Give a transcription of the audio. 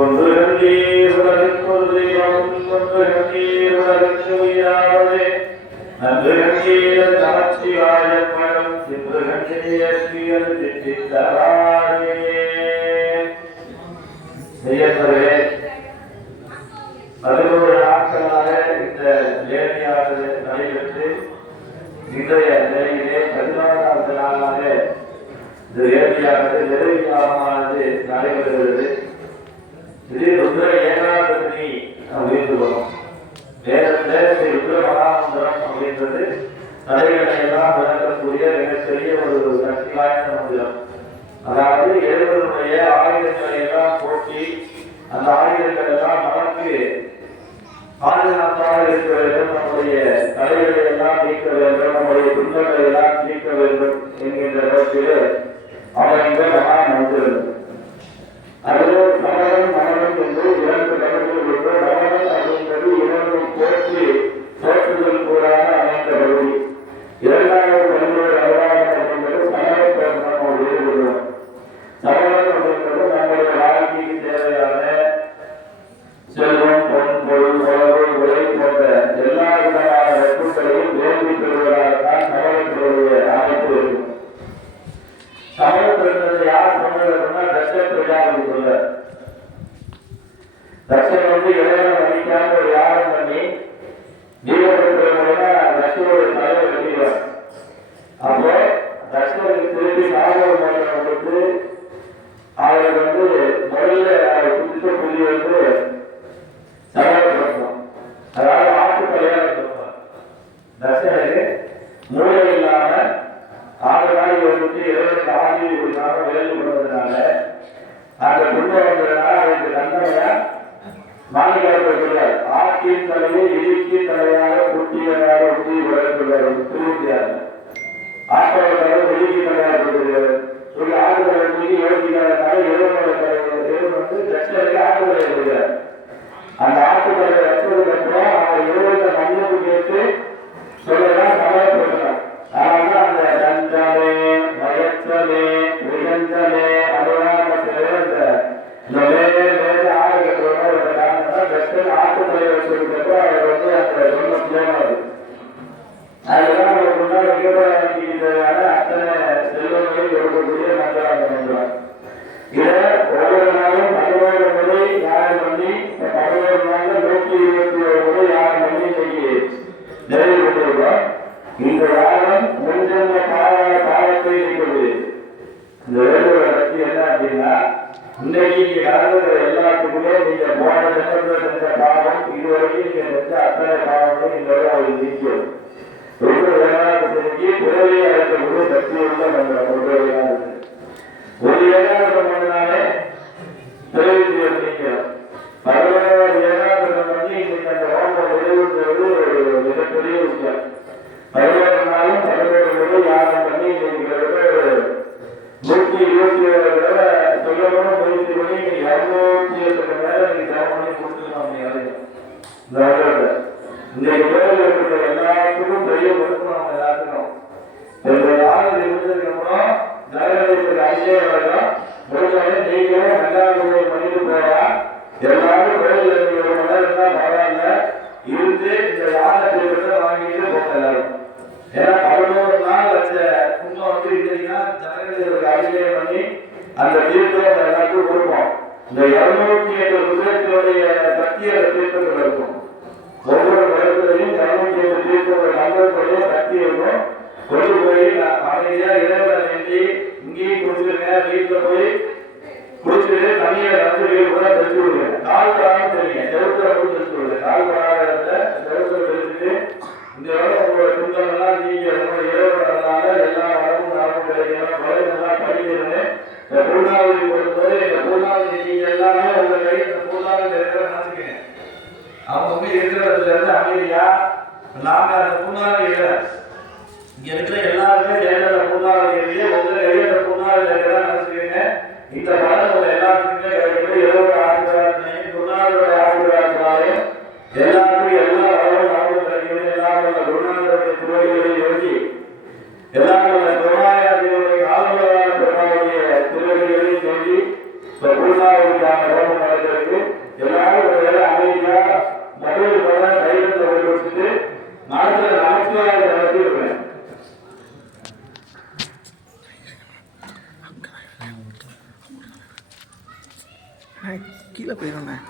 ஒன்று கண்டீர் உலகிற்கொரு தெய்வம் ஒன்று கண்டீர் உலகிற்கு உயிராவதே நன்று கண்டீர் நமச்சிவாயப்படும் இன்று கண்டீர் ஸ்ரீகள் திட்டித்தரானே. செய்யப்படவே 11 நாட்களாக இந்த வேலையானது நடைபெற்று இன்றைய நிலையிலே 14வது நாளாக இந்த வேலையானது நிறைவானது நடைபெறுகிறது. இது ருத்ர ஏகாதசி அப்படின்றோம். வேதத்தை ருத்ர மகாமந்திரம் அப்படின்றது தடைகளை எல்லாம் விளக்கக்கூடிய மிகப்பெரிய ஒரு சக்தி வாய்ந்த மந்திரம். அதாவது இறைவனுடைய ஆயுதங்களை எல்லாம் போட்டி அந்த ஆயுதங்கள் எல்லாம் நமக்கு பாதுகாப்பாக இருக்க வேண்டும், நம்முடைய தடைகளை எல்லாம் நீக்க வேண்டும், நம்முடைய துன்பங்களை எல்லாம் நீக்க வேண்டும் என்கின்ற நோக்கிலே அமைந்த மகா மந்திரம். அதில் மனதம் மனதம் என்று 2 கடவுள்கள் உண்டு. மனதம் அப்படின்றது இரண்டும் போற்றுதல் கூறாக அமைந்த பகுதி. 2வது பல்வேறு அவதாரம் அப்படின்றது சமயப்பிரமணம் உயர்வுள்ளோம். சமயம் அப்படின்றது நம்முடைய வாழ்க்கைக்கு தேவையான செல்வம், பொன், பொருள், உணவு, உரை போன்ற எல்லா விதமான வஸ்துக்களையும் வேண்டி பெறுவதால்தான் சமயத்தினுடைய அமைப்பு இருக்கும். சமயத்திற்கு யார் சொன்னதுன்னா தட்ச பிரஜாபதி சொல்ல. தட்சன் இறைவனை மதிக்காம ஒரு யாகம் பண்ணி தீபப்படுத்துற மூலமா தட்சனுடைய தலையை வெட்டிடுவார். அப்போ தட்சனுக்கு திருப்பி நாகர் மோசம் கொடுத்து அவருக்கு முதல்ல புதுச புள்ளி சமயப்படுத்தணும். அதாவது ஆட்டு தலையாக கொடுப்பார். தட்சனுக்கு மூளை இல்லாம 6 நாள் இறைவனுக்கு ஆட்சி கொடுக்காம வேலை பண்ணுவதனால அந்த குடும்பம் வந்ததுனால அவருக்கு தண்டனையா மாநிலத்தில் சொல்றார். ஆட்சியின் தலையை இடுக்கி தலையாக குட்டியதாக ஊட்டி விளக்குள்ளார். திருவித்தியாக ஆட்டோட தலைவர் இடுக்கி தலையாக கொடுக்கிறார். சொல்லி ஆட்டு தலைவருக்கு யோசிக்காதனால இறைவனோட தலைவர் தட்சனுக்கு ஆட்டு தலையை கொடுக்கிறார். அந்த ஆட்டு தலையை வச்சதுக்கு அப்புறம் அவர் இறைவனை மன்னிப்பு கேட்டு சொல்லலாம் சமயப்படுத்தினார். அதனால அந்த தஞ்சமே மயச்சமே உயஞ்சமே அனுராமத்திலே அந்த வேறு ஆறு கட்டுறோம். தட்சன் ஆட்டு தலையை வச்சிருக்கிறப்போ அவர் அந்த ரொம்ப முக்கியமானது. அதுதான் நமக்கு முன்னாடி விவசாயிக்கான அத்தனை செல்வங்களையும் கொடுக்கக்கூடிய மந்திரம் மந்திரம். இதை ஒவ்வொரு நாளும் 11 முறை யாகம் பண்ணி 11 நாள் 121 முறை யாகம் பண்ணி இன்னைக்கு நிறைவு பெற்றிருக்கோம். இந்த யாகம் முன்ஜென்ம காலத்தை இருக்கிறது. இந்த வேலூர் பற்றி என்ன அப்படின்னா, இன்னைக்கு நீங்க நடந்த எல்லாத்துக்குமே நீங்க போன ஜென்மத்தில் செஞ்ச பாவம் இதுவரைக்கும் நீங்க செஞ்ச அத்தனை பாவங்களும் இந்த ஒரு நீக்கியம். ரொம்ப வேளாண்மைக்கு பிறவையை அழைக்கக்கூடிய சக்தியுள்ள மந்திரம். ஒரு ஏகாந்திரம் பண்ணாலே பிறவி நீக்கிறோம். 11வது ஏகாந்திரம் பண்ணி இன்னைக்கு அந்த ஹோமம் நிறைவுறுவது ஒரு மிகப்பெரிய விஷயம். 11 நாளும் 11 முறை யாகம் பண்ணி இன்னைக்கு 127 தடவை சொல்லணும் முயற்சி பண்ணி இன்னைக்கு 207 மேல இன்னைக்கு ஜபம் பண்ணி கொடுத்துருக்கோம். இன்னைக்கு பேரில் இருக்கிற எல்லாத்துக்கும் பெரிய கொடுக்கணும். அவங்க எல்லாத்துக்கும் இந்த ஆயுத முடிஞ்சதுக்கு அப்புறம் ஜனங்களுக்கு ஐடியா வரலாம். முடிஞ்சவனே நீங்களும் 2வது மணிக்கு போகலாம். எல்லாரும் கோயிலில் இருக்கிற 1 மணி நேரம் தான் பரவாயில்ல இருந்து இந்த யானை தீவிரத்தை வாங்கிட்டு போக எல்லாரும். ஏன்னா 11 நாள் வச்ச கும்பம் இருந்தீங்கன்னா ஜனங்களுக்கு ஐடியா பண்ணி அந்த தீர்த்தம் அந்த எல்லாத்துக்கும் கொடுப்போம். இந்த 208 குதிரத்தினுடைய சக்தி அந்த தீர்த்தத்தில் இருக்கும். ஒவ்வொரு இடத்துலையும் 208 தீர்த்தோட நம்பர்களுடைய சக்தி இருக்கும். கொண்டு போய் அமைதியா இறைவனை வேண்டி இங்கேயும் குடிச்சிருங்க, வீட்டில் போய் குடிச்சிட்டு தண்ணியை ரசிகள் கூட தெரிஞ்சு விடுங்க. 4 காலம் தெரியுங்க, செவத்துல கூட தெரிஞ்சு விடுங்க. 4 காலத்துல செவத்துல தெரிஞ்சுட்டு இந்த உங்களோட துன்பம் எல்லாம் நீங்க உங்களோட இறைவனால எல்லா வளமும் நலமும் கிடைக்கணும். குறைந்தெல்லாம் படிக்கிறது. இந்த பூர்ணாவதி பொறுத்தவரை இந்த பூர்ணாவதி நீங்க எல்லாமே உங்க கை இந்த பூர்ணாவதி இருக்கிற நினைச்சுக்கீங்க. அவங்க இருக்கிறதுல இருந்து அமைதியா நாங்க அந்த பூர்ணாவதி இல்லை இங்க இருக்கிற எல்லாருமே ஜெயலலிதா பூர்ணாவதியிலேயே உங்க கையில பூர்ணாவதி இருக்கிறதா நினைச்சுக்கீங்க. இந்த படம் உங்க எல்லாத்துக்குமே கிடைக்கிறது. 20 ஆண்டுகளாலையும் குருநாதருடைய ஆண்டுகளாலையும் எல்லாருக்கும் எல்லா வளமும் நலமும் கிடைக்கிறது. எல்லாரும் குருநாதருடைய திருவடிகளை யோசி எல்லாரும் குருநாயகத்தினுடைய காலங்களான பெருமாளுடைய திருவடிகளையும் சொல்லி இந்த குருநாதர் தீபாவளிக்கான ரோகம் நடக்கிறதுக்கு எல்லாரும் ஒரு வேலை அமைதியா மொபைல் போல தைரியத்தை ஓடி வச்சுட்டு மனசுல நமச்சிவாய நடத்தி இருப்பேன். கீழே போயிடுவேன்.